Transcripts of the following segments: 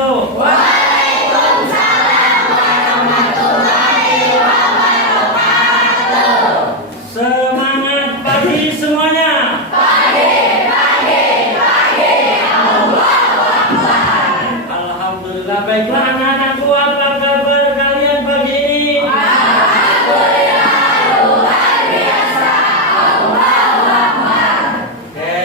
wabarakatuh. Waalaikumsalam warahmatullahi wabarakatuh. Semangat pagi semuanya. Pagi. Allahu Akbar. Alhamdulillah. Baiklah anak-anakku, apa kabar kalian pagi ini? Alhamdulillah luar biasa. Allahu Akbar. Oke,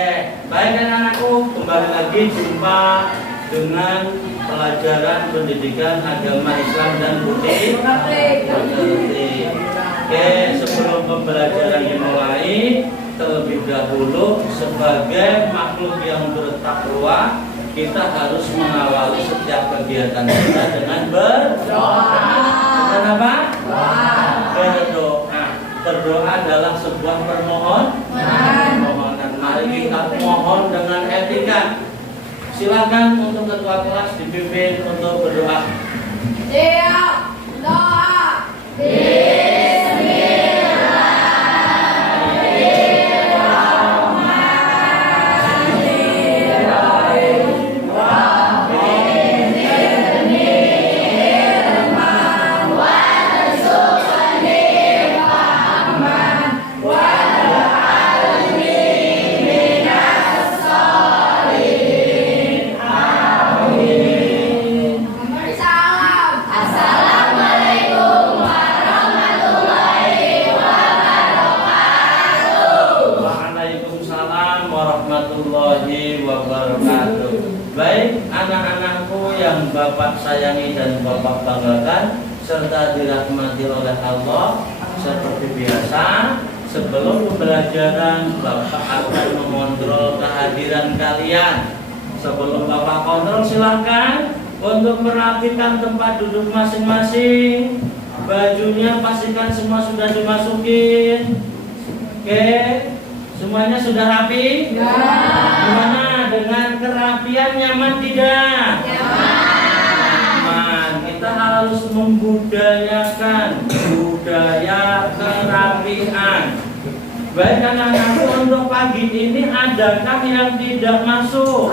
baik anak-anakku, kembali lagi jumpa dengan pelajaran pendidikan agama Islam dan budi pekerti. Oke, sebelum pembelajaran dimulai, terlebih dahulu sebagai makhluk yang bertakwa, kita harus mengawali setiap kegiatan kita dengan berdoa. Kenapa? Berdoa. Berdoa adalah sebuah permohonan. Mari kita mohon dengan etika. Silakan untuk ketua kelas dipimpin untuk berdoa. Siap. Doa. Assalamualaikum warahmatullahi wabarakatuh. Waalaikumsalam warahmatullahi wabarakatuh. Baik anak-anakku yang Bapak sayangi dan Bapak banggakan serta dirahmati oleh Allah, seperti biasa sebelum pembelajaran Bapak akan mengontrol kehadiran kalian. Sebelum Bapak kontrol, silahkan untuk merapikan tempat duduk masing-masing. Bajunya pastikan semua sudah dimasukin. Oke, semuanya sudah rapi? Ya. Gimana dengan kerapian, nyaman tidak? Nyaman. Kita harus membudayakan budaya kerapian. Baik anak-anakku, untuk pagi ini adakah yang tidak masuk?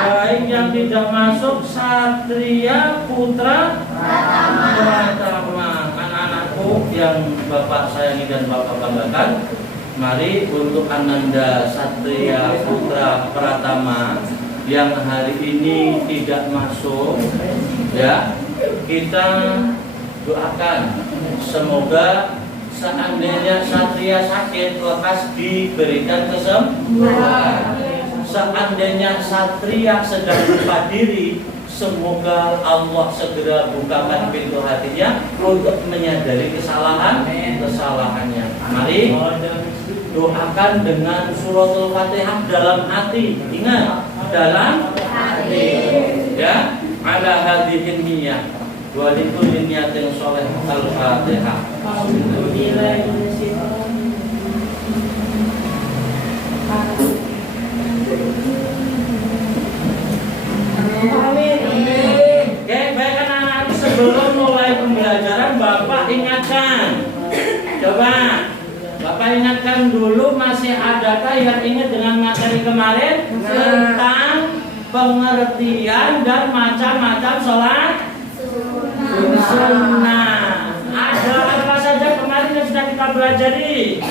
Baik, yang tidak masuk Satria Putra Pratama. Anak-anakku yang Bapak sayangi dan Bapak banggakan, mari untuk Ananda Satria Putra Pratama yang hari ini tidak masuk, ya, kita doakan semoga seandainya Satria sakit, lekas diberikan kesembuhan. Seandainya Satria sedang lupa diri, semoga Allah segera bukakan pintu hatinya untuk menyadari kesalahannya. Mari doakan dengan suratul Fatihah dalam hati. Ingat, dalam hati. Ya, ala hadhihi niyyah wa likulli niyatin sholih. Al-Fatihah. Oke, baik anak-anak, sebelum mulai pembelajaran Bapak ingatkan. Coba Bapak ingatkan dulu, masih adakah yang ingat dengan materi kemarin tentang pengertian dan macam-macam sholat sunnah? Ada apa saja kemarin yang sudah kita pelajari?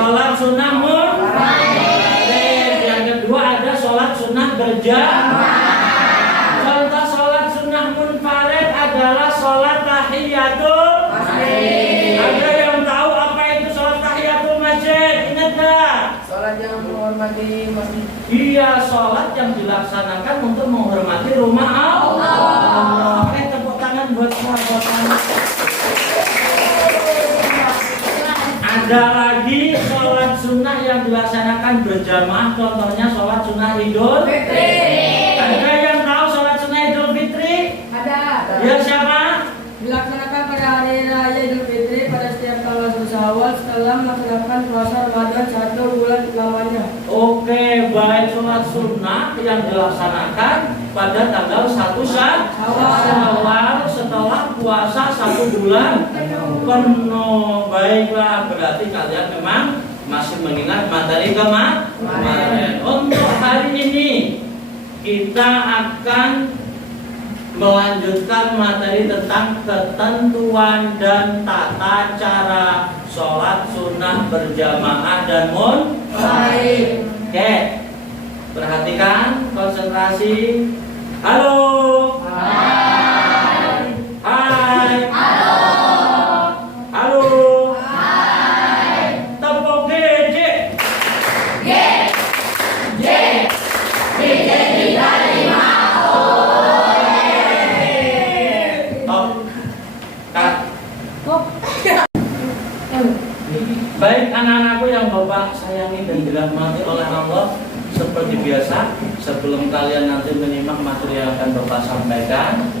Sholat sunnah munfarid. Yang kedua ada sholat sunnah berjamaah. Contoh sholat sunnah munfarid adalah sholat tahiyatul masjid. Ada yang tahu apa itu sholat tahiyatul masjid? Ingat gak? Sholat yang menghormati masjid. Iya, sholat yang dilaksanakan untuk menghormati rumah Allah. Oke, tepuk tangan buat semua anak. Ada lagi sholat sunnah yang dilaksanakan berjamaah, contohnya sholat sunnah Idul Fitri. Ada yang tahu sholat sunnah Idul Fitri? Ada. Ya, siapa? Dilaksanakan pada hari raya Idul Fitri pada setiap tanggal 1 Syawal setelah melaksanakan puasa Ramadan 1 bulan lamanya. Oke, baik, sholat sunnah yang dilaksanakan pada tanggal 1 Syawal setelah puasa 1 bulan penuh. Baiklah, berarti kalian memang masih mengingat materi kemarin. kita akan melanjutkan materi tentang ketentuan dan tata cara sholat sunnah berjamaah dan munfarid. Oke, perhatikan, konsentrasi. Halo. Hai. Hai. Halo. Halo. Hai. Tepuk G. G. J. J 35. Top. Cut. Kok? Baik anak-anakku yang Bapak sayangi dan dirahmati oleh Allah, seperti biasa, sebelum kalian nanti menyimak materi yang akan Bapak sampaikan,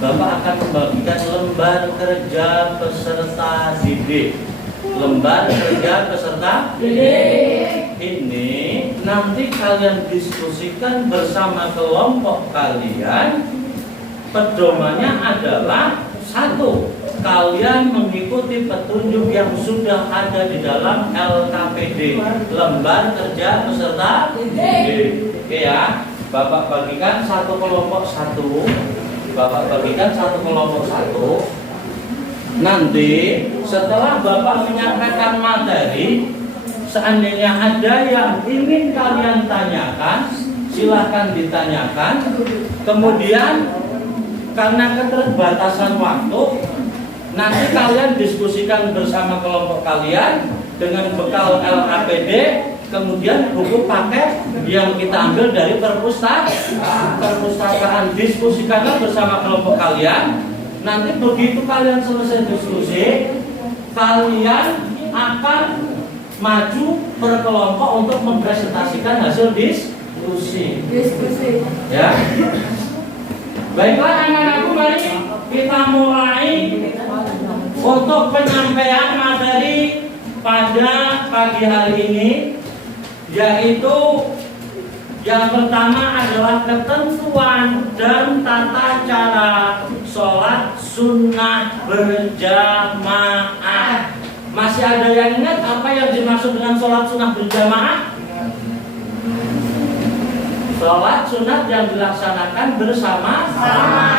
Bapak akan membagikan lembar kerja peserta didik. Lembar kerja peserta didik ini nanti kalian diskusikan bersama kelompok kalian. Pedomannya adalah satu, kalian mengikuti petunjuk yang sudah ada di dalam LKPD, lembar kerja peserta didik. Oke ya, Bapak bagikan satu kelompok satu. Bapak bagikan satu kelompok satu. Nanti setelah Bapak menyampaikan materi, seandainya ada yang ingin kalian tanyakan, silahkan ditanyakan. Kemudian karena keterbatasan waktu, nanti kalian diskusikan bersama kelompok kalian dengan bekal LKPD, kemudian buku paket yang kita ambil dari perpustakaan. Diskusikanlah bersama kelompok kalian. Nanti begitu kalian selesai diskusi, kalian akan maju per kelompok untuk mempresentasikan hasil diskusi. Ya. Baiklah anak-anakku, mari kita mulai untuk penyampaian materi pada pagi hari ini, yaitu yang pertama adalah ketentuan dan tata cara sholat sunnah berjamaah. Masih ada yang ingat apa yang dimaksud dengan sholat sunnah berjamaah? Sholat sunat yang dilaksanakan bersama-sama,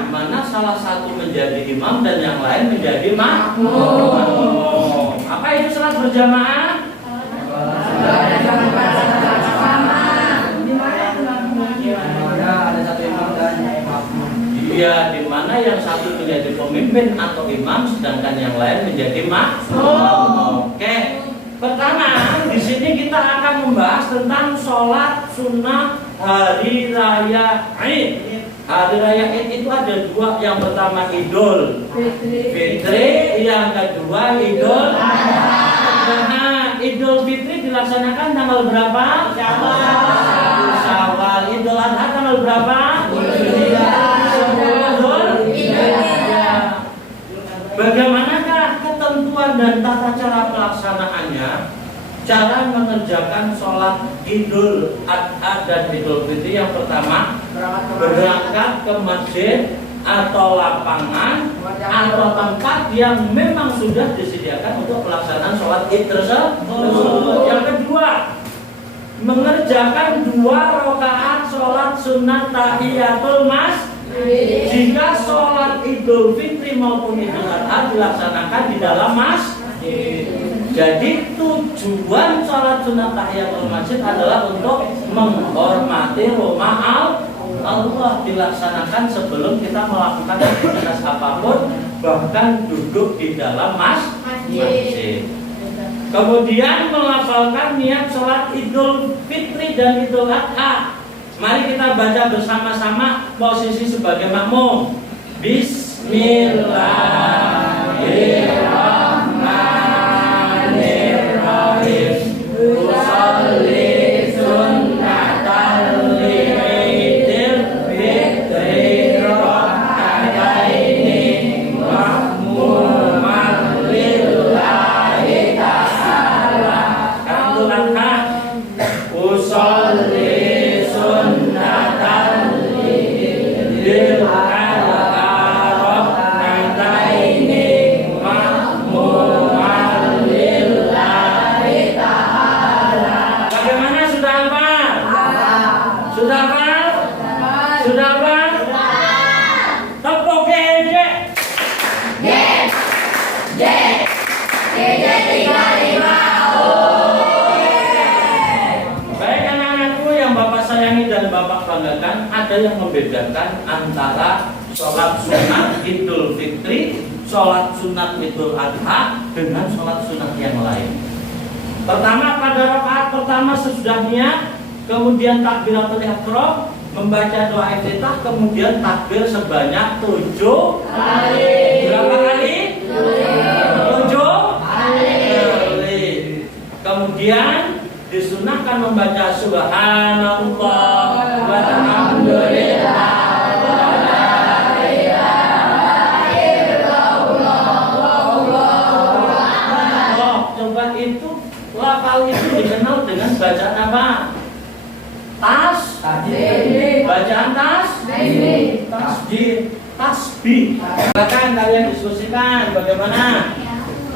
di mana salah satu menjadi imam dan yang lain menjadi makmum. Apa itu sholat berjamaah? Ada satu imam dan makmum. Iya, di mana yang satu menjadi pemimpin atau imam, sedangkan yang lain menjadi makmum. Oke. Pertama, di sini kita akan membahas tentang sholat sunnah hari raya Id. Hari raya Id itu ada dua, yang pertama Idul Fitri, yang kedua Idul Adha. Nah, Idul Fitri dilaksanakan tanggal berapa? Syawal. Idul Adha tanggal berapa? 10 Dzulhijjah. Bagaimanakah ketentuan dan tata cara pelaksanaannya? Cara mengerjakan sholat Idul Adha dan Idul Fitri, yang pertama, berangkat ke masjid atau lapangan atau tempat yang memang sudah disediakan untuk pelaksanaan sholat Id tersebut. Yang kedua, mengerjakan 2 rakaat sholat sunnah tahiyatul masjid jika sholat Idul Fitri maupun Idul Adha dilaksanakan di dalam masjid. Jadi tujuan sholat sunnah tahiyatul masjid adalah untuk menghormati rumah Allah, dilaksanakan sebelum kita melakukan aktivitas apapun, bahkan duduk di dalam masjid. Kemudian melafalkan niat sholat Idul Fitri dan Idul Adha. Mari kita baca bersama-sama posisi sebagai makmum. Bismillahirrahmanirrahim. Usolli sunnatal Idul Fitri raka'ataini mahmuman lillahi ta'ala. Idul Adha. Usolli sunnatal Idul Adha raka'ataini mahmuman lillahi ta'ala. Bagaimana, sudah hafal? Sudah hafal? Sudah hafal? Tepuk gede. Baik anak-anakku yang Bapak sayangi dan Bapak banggakan, ada yang membedakan antara sholat sunat Idul Fitri, sholat sunat Idul Adha dengan sholat sunat yang lain. Pertama, pada rakaat pertama sesudahnya, kemudian takbiratul ihram, membaca doa iftitah, kemudian takbir sebanyak 7 kali. Berapa kali? 7 kali. Kemudian disunahkan membaca subhanallah walhamdulillah. Coba itu lafal itu dikenal dengan bacaan apa? Bacaan tasbih. Silakan kalian diskusikan bagaimana.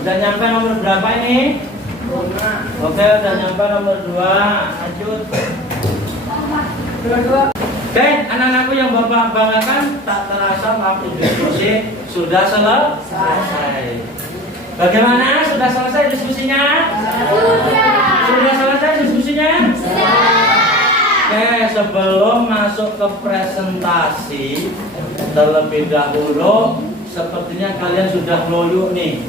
Sudah nyampe nomor berapa ini? Oke, udah nyampe nomor 2. Lanjut. 2. Oke, anak-anakku yang Bapak banggakan, tak terasa waktu diskusi sudah selesai. Bagaimana? Sudah selesai diskusinya? Sudah selesai diskusinya? Oke, sebelum masuk ke presentasi, terlebih dahulu sepertinya kalian sudah loyo nih.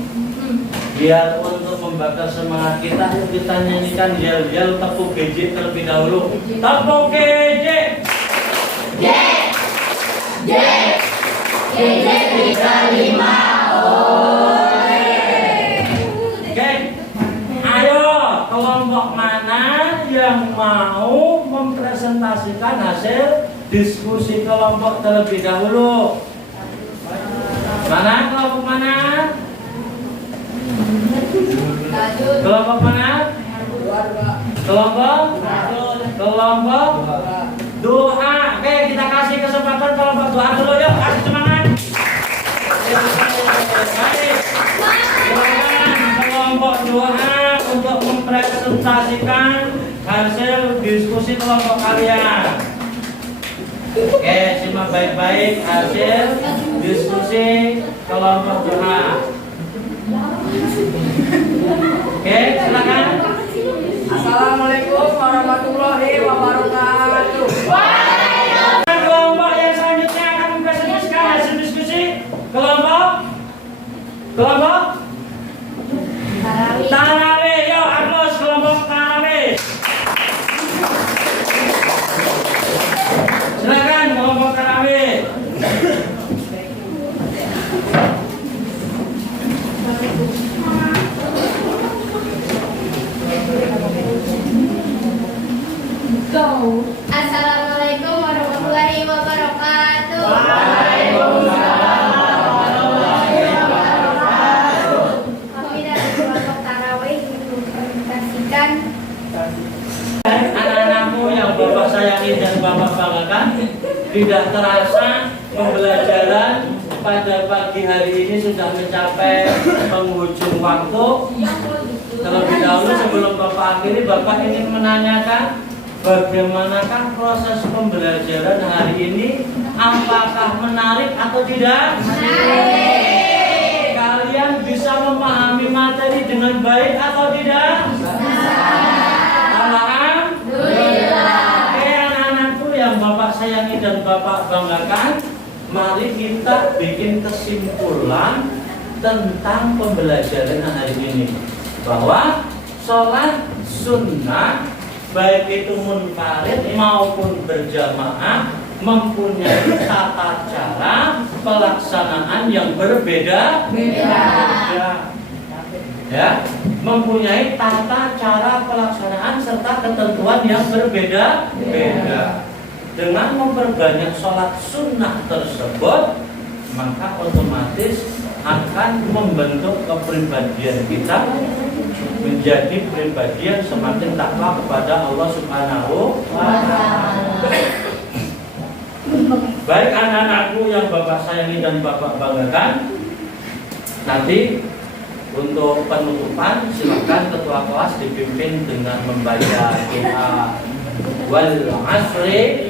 Biar untuk membakar semangat kita, yuk kita nyanyikan yel-yel tepuk GJ terlebih dahulu. Tepuk GJ. GJ 35. Oke, ayo kelompok mana yang mau mempresentasikan hasil diskusi kelompok terlebih dahulu? Mana kelompok mana? Kelompok mana? Kelompok doa. Oke, kita kasih kesempatan kelompok doa dulu, yuk kasih semangat. Baik. Silakan kelompok doa untuk mempresentasikan hasil diskusi kelompok kalian. Oke, simak baik-baik hasil diskusi kelompok doa. Oke, silakan. Assalamualaikum warahmatullahi wabarakatuh. Kelompok yang selanjutnya akan mempresentasikan hasil diskusi kelompok tarawih. Yuk, aplaus kelompok tarawih. Silakan kelompok tarawih. Assalamualaikum warahmatullahi wabarakatuh. Kami dari kelompok tarawih mempresentasikan. Anak-anakku yang Bapak sayangi dan Bapak banggakan, tidak terasa pembelajaran pada pagi hari ini sudah mencapai penghujung waktu. Terlebih dahulu sebelum Bapak akhiri, Bapak ingin menanyakan bagaimanakah proses pembelajaran hari ini? Apakah menarik atau tidak? Menarik. Kalian bisa memahami materi dengan baik atau tidak? Alhamdulillah. Oke, anak-anakku yang Bapak sayangi dan Bapak banggakan, mari kita bikin kesimpulan tentang pembelajaran hari ini, bahwa sholat sunnah baik itu munfarid maupun berjamaah mempunyai tata cara pelaksanaan yang berbeda. Ya, mempunyai tata cara pelaksanaan serta ketentuan yang berbeda-beda. Dengan memperbanyak sholat sunnah tersebut, maka otomatis akan membentuk kepribadian kita menjadi pribadi yang semakin takwa kepada Allah Subhanahu wa Ta'ala. Baik anak-anakku yang Bapak sayangi dan Bapak banggakan, nanti untuk penutupan silakan ketua kelas dipimpin dengan membaca doa wal asri.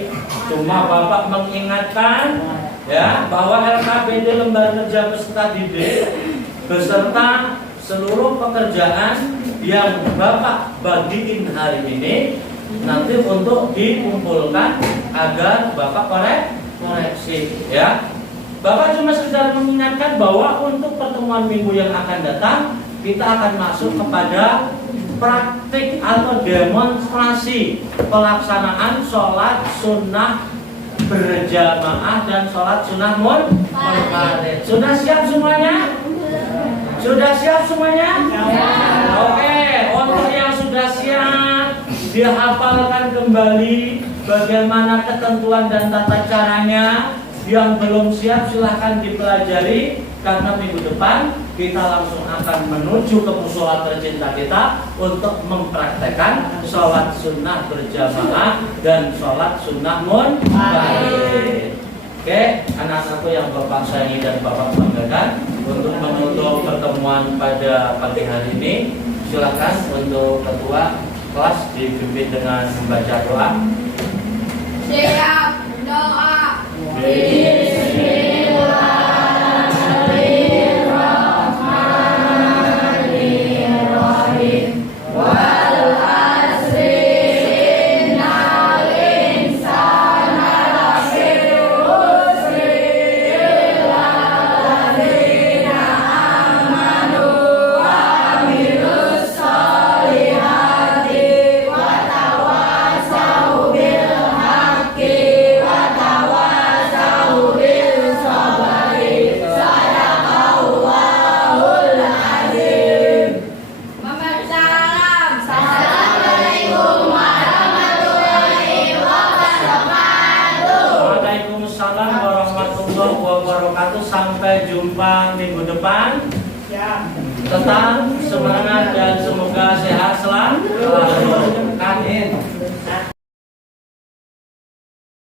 Cuma Bapak mengingatkan ya bahwa LKPD lembar kerja peserta didik beserta seluruh pekerjaan yang Bapak bagiin hari ini nanti untuk dikumpulkan agar Bapak koreksi ya. Bapak cuma sekedar mengingatkan bahwa untuk pertemuan minggu yang akan datang kita akan masuk kepada praktik atau demonstrasi pelaksanaan sholat sunnah berjamaah dan sholat sunnah munfarid. Sudah siap semuanya? Sudah siap semuanya? Oke, untuk yang sudah siap dihafalkan kembali bagaimana ketentuan dan tata caranya. Yang belum siap silahkan dipelajari karena minggu depan kita langsung akan menuju ke musola tercinta kita untuk mempraktekkan sholat sunnah berjamaah dan sholat sunnah munfarid. Oke, anak-anakku yang Bapak sayangi dan Bapak banggakan, untuk menutup pertemuan pada pagi hari ini silakan untuk ketua kelas dipimpin dengan membaca doa. Siap doa. Bismillahirrahmanirrahim. Wal asri innal insana lafi khusr illa alladzina amanu wa amilus solihati wa tawasau bil haqqi wa tawasau bil sabri. Sadaqallahul azim. Muhammad salam. Assalamualaikum warahmatullahi wabarakatuh. Waalaikumsalam warahmatullahi wabarakatuh. Sampai jumpa minggu depan. Tetap semangat dan semoga sehat selalu.